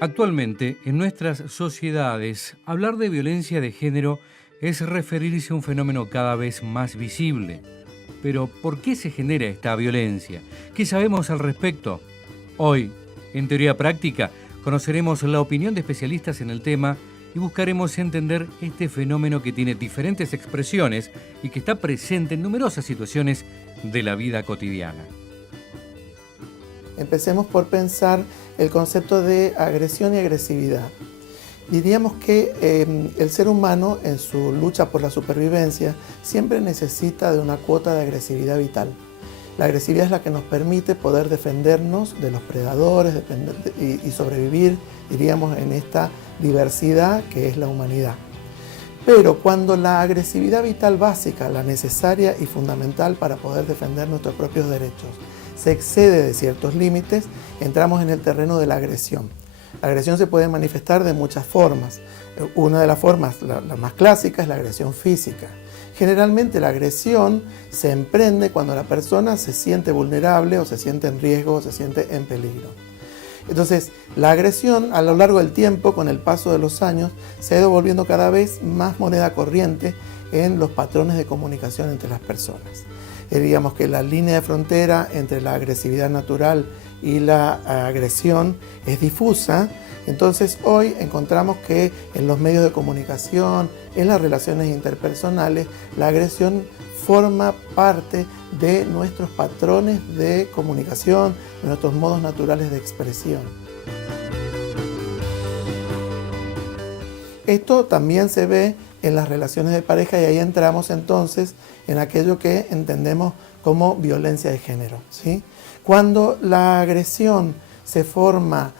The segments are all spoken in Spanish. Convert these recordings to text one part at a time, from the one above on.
Actualmente, en nuestras sociedades, hablar de violencia de género es referirse a un fenómeno cada vez más visible. Pero, ¿por qué se genera esta violencia? ¿Qué sabemos al respecto? Hoy, en Teoría Práctica, conoceremos la opinión de especialistas en el tema y buscaremos entender este fenómeno que tiene diferentes expresiones y que está presente en numerosas situaciones de la vida cotidiana. Empecemos por pensar el concepto de agresión y agresividad. Diríamos que el ser humano, en su lucha por la supervivencia, siempre necesita de una cuota de agresividad vital. La agresividad es la que nos permite poder defendernos de los predadores y sobrevivir, diríamos, en esta diversidad que es la humanidad. Pero cuando la agresividad vital básica, la necesaria y fundamental para poder defender nuestros propios derechos, se excede de ciertos límites, entramos en el terreno de la agresión. La agresión se puede manifestar de muchas formas. Una de las formas, la más clásica, es la agresión física. Generalmente la agresión se emprende cuando la persona se siente vulnerable o se siente en riesgo o se siente en peligro. Entonces, la agresión a lo largo del tiempo, con el paso de los años, se ha ido volviendo cada vez más moneda corriente en los patrones de comunicación entre las personas. Digamos que la línea de frontera entre la agresividad natural y la agresión es difusa. Entonces hoy encontramos que en los medios de comunicación, en las relaciones interpersonales, la agresión forma parte de nuestros patrones de comunicación, de nuestros modos naturales de expresión. Esto también se ve en las relaciones de pareja y ahí entramos entonces en aquello que entendemos como violencia de género, ¿sí? Cuando la agresión se forma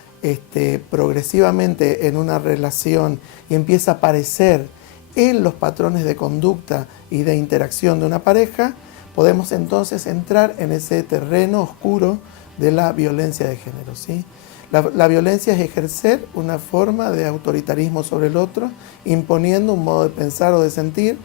progresivamente en una relación y empieza a aparecer en los patrones de conducta y de interacción de una pareja, podemos entonces entrar en ese terreno oscuro de la violencia de género, ¿sí? La violencia es ejercer una forma de autoritarismo sobre el otro, imponiendo un modo de pensar o de sentir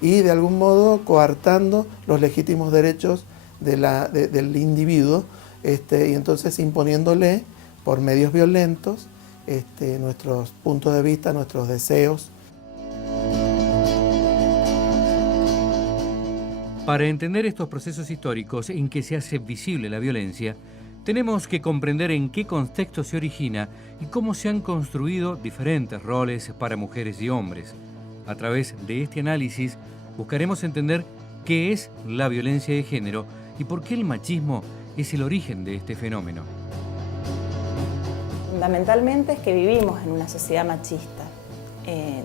y de algún modo coartando los legítimos derechos del individuo y entonces imponiéndole por medios violentos nuestros puntos de vista, nuestros deseos. Para entender estos procesos históricos en que se hace visible la violencia, tenemos que comprender en qué contexto se origina y cómo se han construido diferentes roles para mujeres y hombres. A través de este análisis buscaremos entender qué es la violencia de género y por qué el machismo es el origen de este fenómeno. Fundamentalmente es que vivimos en una sociedad machista,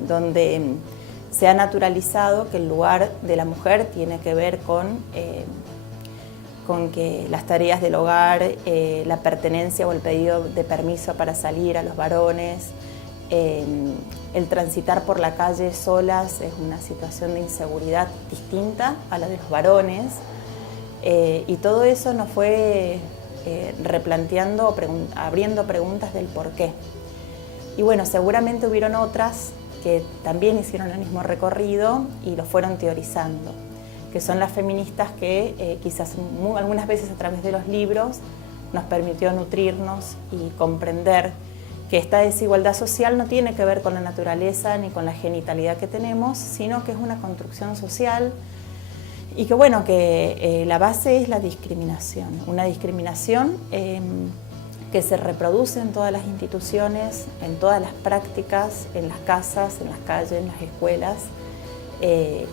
donde se ha naturalizado que el lugar de la mujer tiene que ver con que las tareas del hogar, la pertenencia o el pedido de permiso para salir a los varones, el transitar por la calle solas es una situación de inseguridad distinta a la de los varones, y todo eso nos fue replanteando, abriendo preguntas del por qué. Y bueno, seguramente hubieron otras que también hicieron el mismo recorrido y lo fueron teorizando, que son las feministas que quizás algunas veces a través de los libros nos permitió nutrirnos y comprender que esta desigualdad social no tiene que ver con la naturaleza ni con la genitalidad que tenemos, sino que es una construcción social y que bueno, que la base es la discriminación, una discriminación que se reproduce en todas las instituciones, en todas las prácticas, en las casas, en las calles, en las escuelas,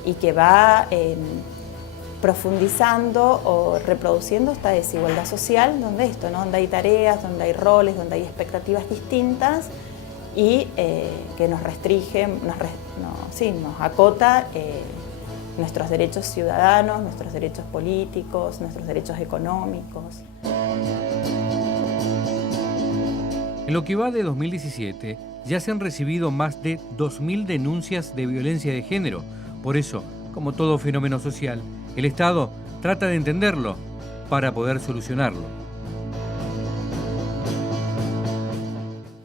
y que va profundizando o reproduciendo esta desigualdad social, donde donde hay tareas, donde hay roles, donde hay expectativas distintas y que nos restringe, nos acota nuestros derechos ciudadanos, nuestros derechos políticos, nuestros derechos económicos. En lo que va de 2017, ya se han recibido más de 2.000 denuncias de violencia de género. Por eso, como todo fenómeno social, el Estado trata de entenderlo para poder solucionarlo.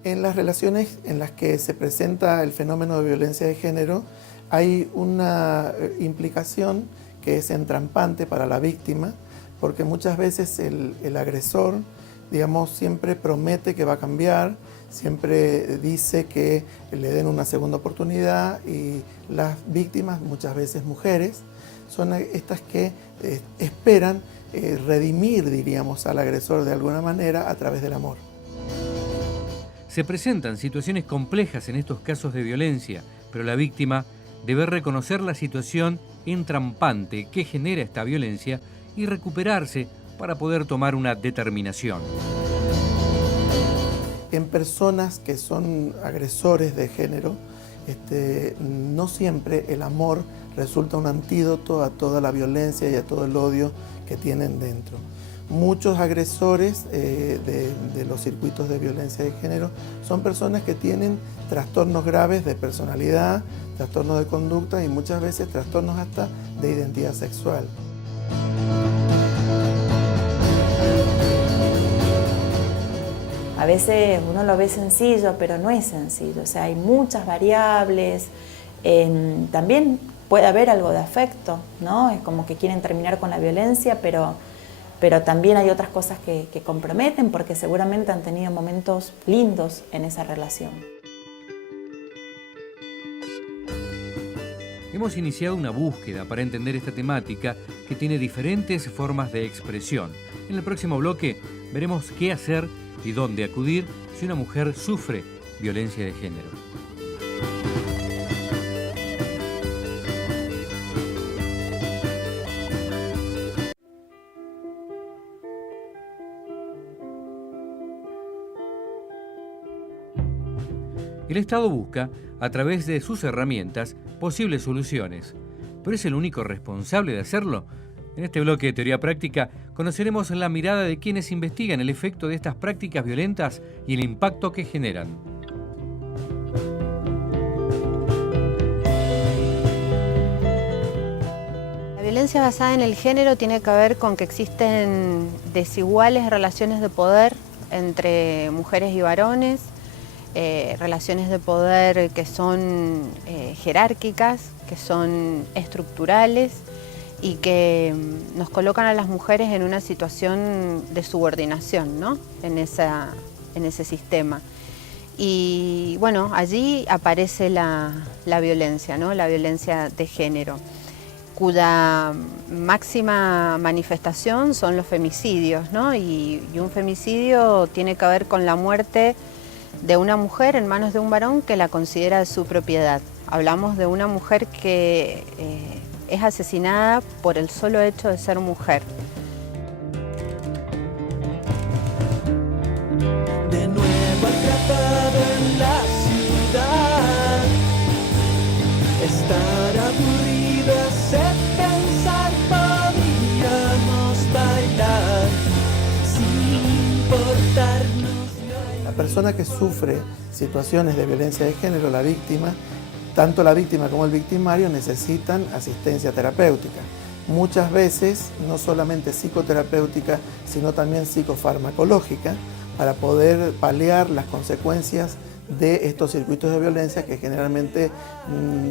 En las relaciones en las que se presenta el fenómeno de violencia de género, hay una implicación que es entrampante para la víctima, porque muchas veces el agresor digamos, siempre promete que va a cambiar, siempre dice que le den una segunda oportunidad, y las víctimas, muchas veces mujeres, son estas que esperan redimir, diríamos, al agresor de alguna manera a través del amor. Se presentan situaciones complejas en estos casos de violencia, pero la víctima debe reconocer la situación entrampante que genera esta violencia y recuperarse para poder tomar una determinación. En personas que son agresores de género, no siempre el amor resulta un antídoto a toda la violencia y a todo el odio que tienen dentro. Muchos agresores de los circuitos de violencia de género son personas que tienen trastornos graves de personalidad, trastornos de conducta y muchas veces trastornos hasta de identidad sexual. A veces uno lo ve sencillo, pero no es sencillo. O sea, hay muchas variables. También puede haber algo de afecto, ¿no? Es como que quieren terminar con la violencia, pero también hay otras cosas que comprometen, porque seguramente han tenido momentos lindos en esa relación. Hemos iniciado una búsqueda para entender esta temática que tiene diferentes formas de expresión. En el próximo bloque veremos qué hacer y dónde acudir si una mujer sufre violencia de género. El Estado busca, a través de sus herramientas, posibles soluciones. ¿Pero es el único responsable de hacerlo? En este bloque de Teoría Práctica conoceremos la mirada de quienes investigan el efecto de estas prácticas violentas y el impacto que generan. La violencia basada en el género tiene que ver con que existen desiguales relaciones de poder entre mujeres y varones, relaciones de poder que son jerárquicas, que son estructurales y que nos colocan a las mujeres en una situación de subordinación, ¿no? en ese sistema. Y bueno, allí aparece la violencia, ¿no? La violencia de género, cuya máxima manifestación son los femicidios, ¿no? Y un femicidio tiene que ver con la muerte de una mujer en manos de un varón que la considera de su propiedad. Hablamos de una mujer que es asesinada por el solo hecho de ser mujer. De nuevo atrapado en la ciudad, estar aburrido hace pensar, podríamos bailar sin importarnos. La persona que sufre situaciones de violencia de género, la víctima, tanto la víctima como el victimario necesitan asistencia terapéutica. Muchas veces, no solamente psicoterapéutica, sino también psicofarmacológica, para poder paliar las consecuencias de estos circuitos de violencia que generalmente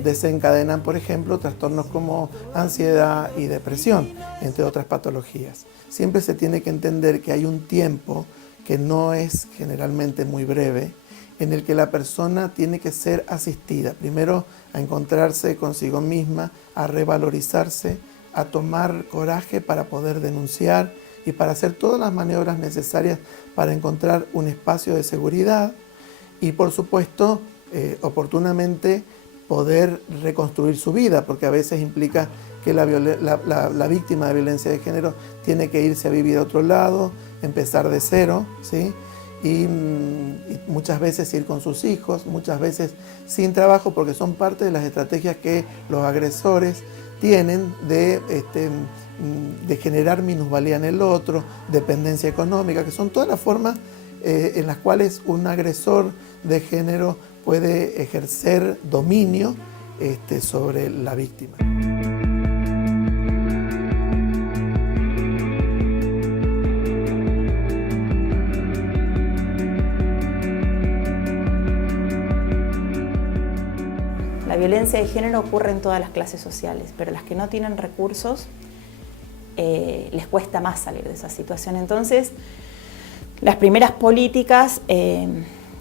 desencadenan, por ejemplo, trastornos como ansiedad y depresión, entre otras patologías. Siempre se tiene que entender que hay un tiempo que no es generalmente muy breve, en el que la persona tiene que ser asistida, primero a encontrarse consigo misma, a revalorizarse, a tomar coraje para poder denunciar y para hacer todas las maniobras necesarias para encontrar un espacio de seguridad y, por supuesto, oportunamente poder reconstruir su vida, porque a veces implica que la víctima de violencia de género tiene que irse a vivir a otro lado, empezar de cero, ¿sí? Y muchas veces ir con sus hijos, muchas veces sin trabajo, porque son parte de las estrategias que los agresores tienen de generar minusvalía en el otro, dependencia económica, que son todas las formas en las cuales un agresor de género puede ejercer dominio sobre la víctima. La violencia de género ocurre en todas las clases sociales, pero las que no tienen recursos les cuesta más salir de esa situación. Entonces, Las primeras políticas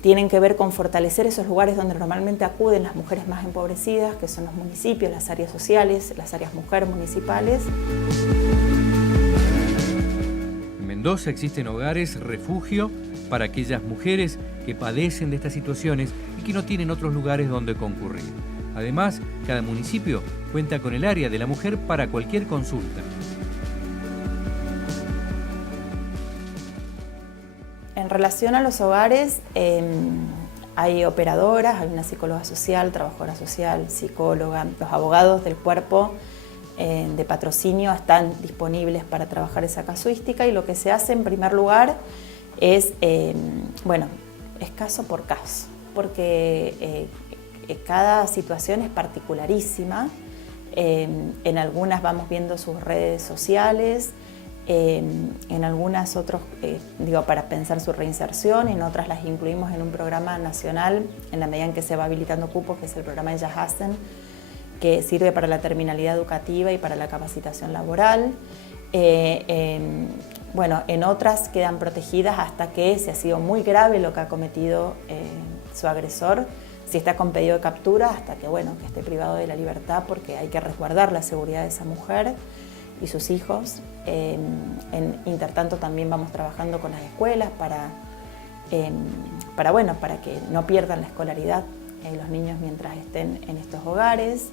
tienen que ver con fortalecer esos lugares donde normalmente acuden las mujeres más empobrecidas, que son los municipios, las áreas sociales, las áreas mujer municipales. En Mendoza existen hogares refugio para aquellas mujeres que padecen de estas situaciones y que no tienen otros lugares donde concurrir. Además, cada municipio cuenta con el área de la mujer para cualquier consulta. En relación a los hogares, hay operadoras, hay una psicóloga social, trabajadora social, psicóloga, los abogados del cuerpo de patrocinio están disponibles para trabajar esa casuística, y lo que se hace en primer lugar es, es caso por caso, porque cada situación es particularísima. En algunas vamos viendo sus redes sociales, en algunas otros, para pensar su reinserción, en otras las incluimos en un programa nacional en la medida en que se va habilitando cupos, que es el programa Ellas Hacen, que sirve para la terminalidad educativa y para la capacitación laboral. En otras quedan protegidas hasta que, si ha sido muy grave lo que ha cometido su agresor, si está con pedido de captura, hasta que esté privado de la libertad, porque hay que resguardar la seguridad de esa mujer y sus hijos. Intertanto también vamos trabajando con las escuelas para que no pierdan la escolaridad los niños mientras estén en estos hogares.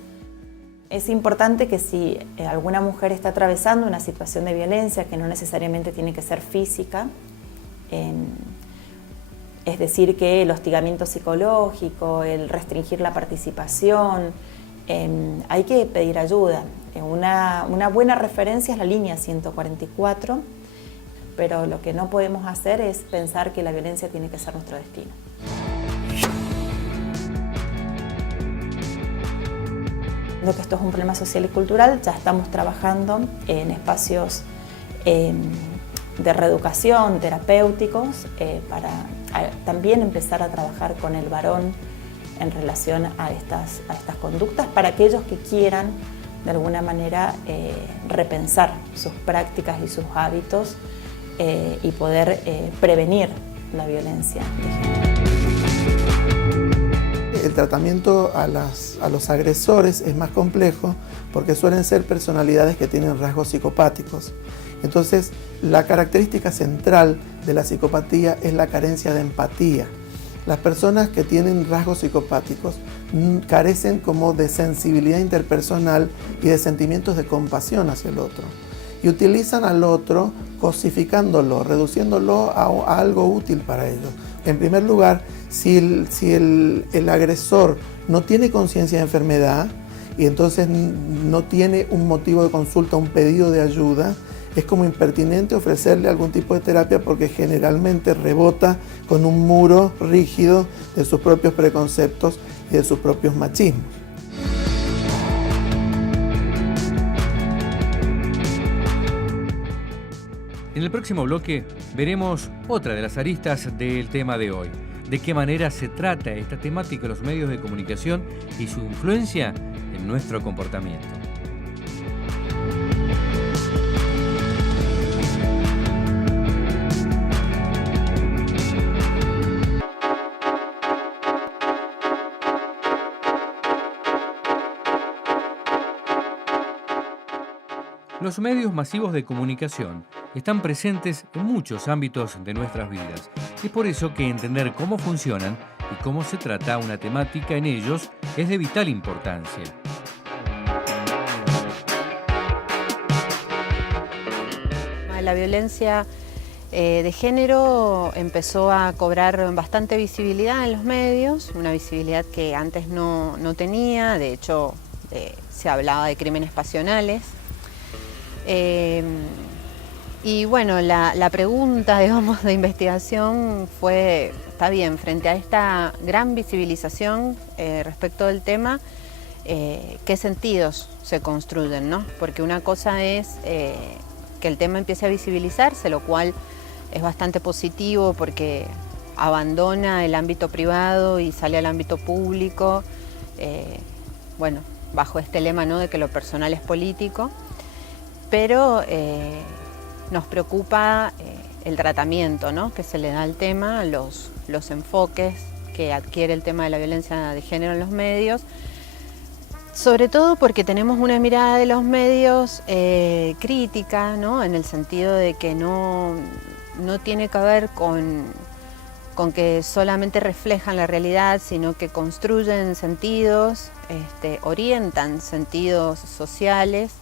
Es importante que si alguna mujer está atravesando una situación de violencia, que no necesariamente tiene que ser física, es decir, que el hostigamiento psicológico, el restringir la participación, hay que pedir ayuda. Una buena referencia es la línea 144, pero lo que no podemos hacer es pensar que la violencia tiene que ser nuestro destino. Que esto es un problema social y cultural, ya estamos trabajando en espacios de reeducación, terapéuticos, para también empezar a trabajar con el varón en relación a estas conductas, para aquellos que quieran de alguna manera repensar sus prácticas y sus hábitos y poder prevenir la violencia de género. El tratamiento a los agresores es más complejo porque suelen ser personalidades que tienen rasgos psicopáticos. Entonces, la característica central de la psicopatía es la carencia de empatía. Las personas que tienen rasgos psicopáticos carecen como de sensibilidad interpersonal y de sentimientos de compasión hacia el otro. Y utilizan al otro cosificándolo, reduciéndolo a algo útil para ellos. En primer lugar, si el agresor no tiene conciencia de enfermedad y entonces no tiene un motivo de consulta, un pedido de ayuda, es como impertinente ofrecerle algún tipo de terapia porque generalmente rebota con un muro rígido de sus propios preconceptos y de sus propios machismos. En el próximo bloque veremos otra de las aristas del tema de hoy. De qué manera se trata esta temática en los medios de comunicación y su influencia en nuestro comportamiento. Los medios masivos de comunicación están presentes en muchos ámbitos de nuestras vidas. Es por eso que entender cómo funcionan y cómo se trata una temática en ellos es de vital importancia. La violencia de género empezó a cobrar bastante visibilidad en los medios, una visibilidad que antes no tenía. De hecho, se hablaba de crímenes pasionales. Y bueno, la pregunta, digamos, de investigación fue, está bien, frente a esta gran visibilización respecto del tema, ¿qué sentidos se construyen, ¿no? Porque una cosa es que el tema empiece a visibilizarse, lo cual es bastante positivo porque abandona el ámbito privado y sale al ámbito público, bajo este lema, ¿no?, de que lo personal es político. Pero nos preocupa el tratamiento, ¿no?, que se le da al tema, los enfoques que adquiere el tema de la violencia de género en los medios, sobre todo porque tenemos una mirada de los medios crítica, ¿no?, en el sentido de que no tiene que ver con que solamente reflejan la realidad, sino que construyen sentidos, orientan sentidos sociales,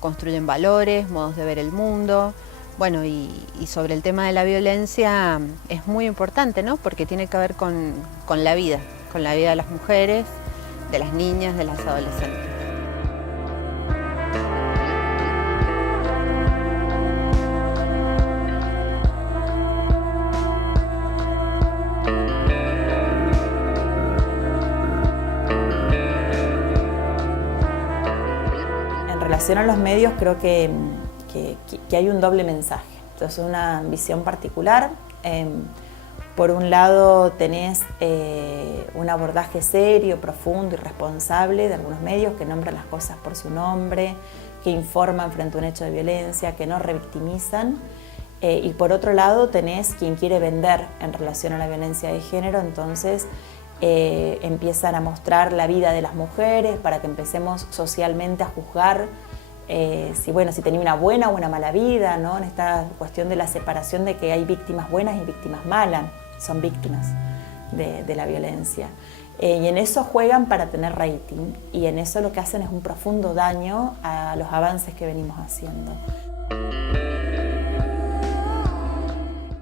construyen valores, modos de ver el mundo. Bueno, y sobre el tema de la violencia es muy importante, ¿no?, porque tiene que ver con la vida de las mujeres, de las niñas, de las adolescentes. En relación a los medios, creo que hay un doble mensaje. Entonces, una visión particular. Por un lado, tenés un abordaje serio, profundo y responsable de algunos medios que nombran las cosas por su nombre, que informan frente a un hecho de violencia, que no revictimizan. Y por otro lado, tenés quien quiere vender en relación a la violencia de género. Entonces, empiezan a mostrar la vida de las mujeres para que empecemos socialmente a juzgar si tenía una buena o una mala vida, ¿no?, en esta cuestión de la separación de que hay víctimas buenas y víctimas malas, son víctimas de la violencia. Y en eso juegan para tener rating, y en eso lo que hacen es un profundo daño a los avances que venimos haciendo.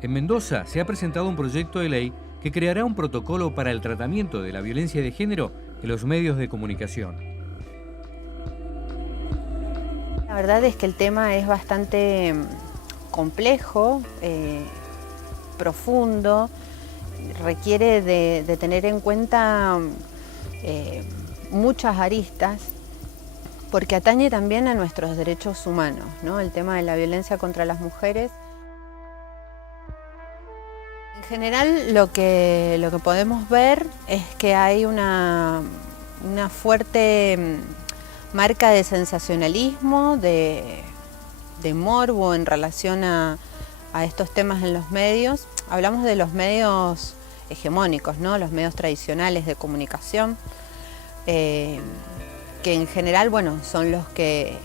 En Mendoza se ha presentado un proyecto de ley que creará un protocolo para el tratamiento de la violencia de género en los medios de comunicación. La verdad es que el tema es bastante complejo, profundo, requiere de tener en cuenta muchas aristas, porque atañe también a nuestros derechos humanos, ¿no?, el tema de la violencia contra las mujeres. En general, lo que podemos ver es que hay una fuerte marca de sensacionalismo, de morbo en relación a estos temas en los medios. Hablamos de los medios hegemónicos, ¿no?, los medios tradicionales de comunicación, que en general, bueno, son los que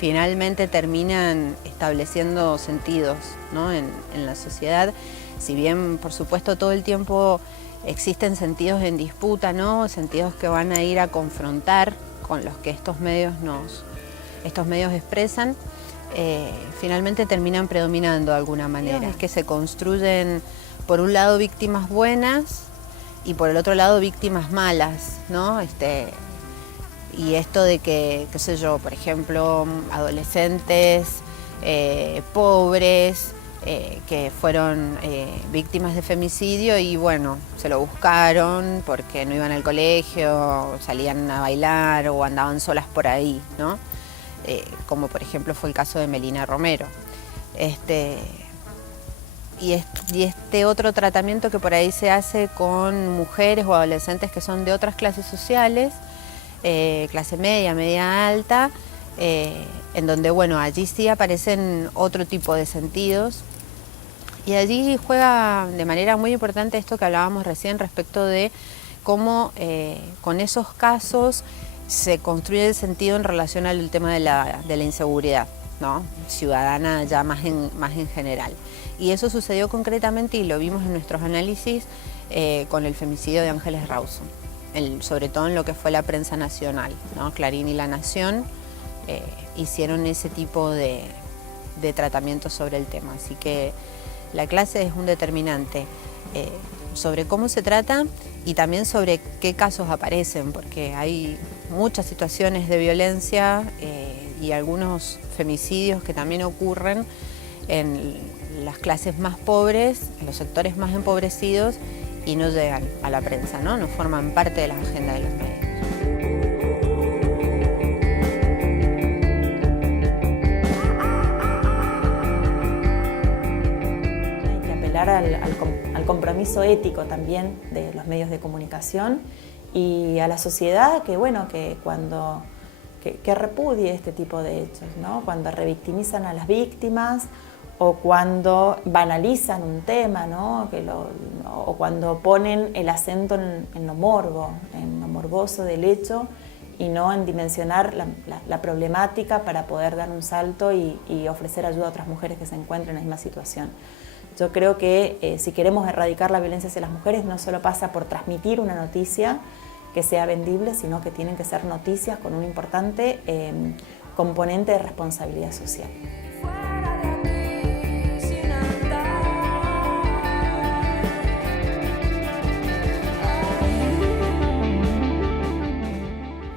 finalmente terminan estableciendo sentidos, ¿no?, en la sociedad. Si bien, por supuesto, todo el tiempo existen sentidos en disputa, ¿no?, sentidos que van a ir a confrontar con los que estos medios expresan, finalmente terminan predominando de alguna manera. Es que se construyen, por un lado, víctimas buenas y por el otro lado, víctimas malas, ¿no? Y esto de que, qué sé yo, por ejemplo, adolescentes pobres, que fueron víctimas de femicidio y bueno, se lo buscaron porque no iban al colegio, salían a bailar o andaban solas por ahí, ¿no? Como por ejemplo fue el caso de Melina Romero. Y este otro tratamiento que por ahí se hace con mujeres o adolescentes que son de otras clases sociales, clase media, media alta, en donde bueno, allí sí aparecen otro tipo de sentidos. Y allí juega de manera muy importante esto que hablábamos recién respecto de cómo con esos casos se construye el sentido en relación al tema de la inseguridad, ¿no?, ciudadana ya más en general. Y eso sucedió concretamente y lo vimos en nuestros análisis con el femicidio de Ángeles Rawson, sobre todo en lo que fue la prensa nacional, ¿no? Clarín y La Nación hicieron ese tipo de tratamiento sobre el tema. Así que la clase es un determinante sobre cómo se trata y también sobre qué casos aparecen, porque hay muchas situaciones de violencia y algunos femicidios que también ocurren en las clases más pobres, en los sectores más empobrecidos y no llegan a la prensa, ¿no? No forman parte de la agenda de los medios. Al compromiso ético también de los medios de comunicación y a la sociedad que repudie este tipo de hechos, ¿no? Cuando revictimizan a las víctimas o cuando banalizan un tema, ¿no? O cuando ponen el acento en lo morboso del hecho, y no en dimensionar la problemática para poder dar un salto y ofrecer ayuda a otras mujeres que se encuentren en la misma situación. Yo creo que si queremos erradicar la violencia hacia las mujeres, no solo pasa por transmitir una noticia que sea vendible, sino que tienen que ser noticias con un importante componente de responsabilidad social.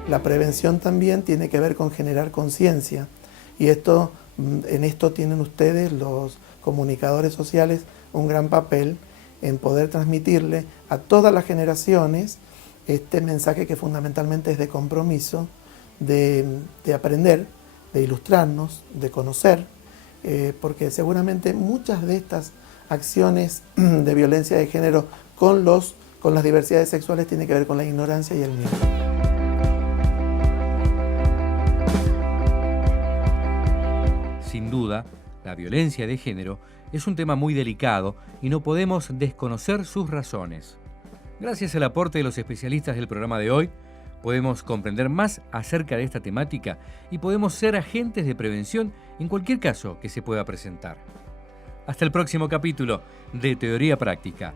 La prevención también tiene que ver con generar conciencia, y en esto tienen ustedes, los comunicadores sociales, un gran papel en poder transmitirle a todas las generaciones este mensaje que fundamentalmente es de compromiso, de aprender, de ilustrarnos, de conocer, porque seguramente muchas de estas acciones de violencia de género con las diversidades sexuales tienen que ver con la ignorancia y el miedo. Sin duda, la violencia de género es un tema muy delicado y no podemos desconocer sus razones. Gracias al aporte de los especialistas del programa de hoy, podemos comprender más acerca de esta temática y podemos ser agentes de prevención en cualquier caso que se pueda presentar. Hasta el próximo capítulo de Teoría Práctica.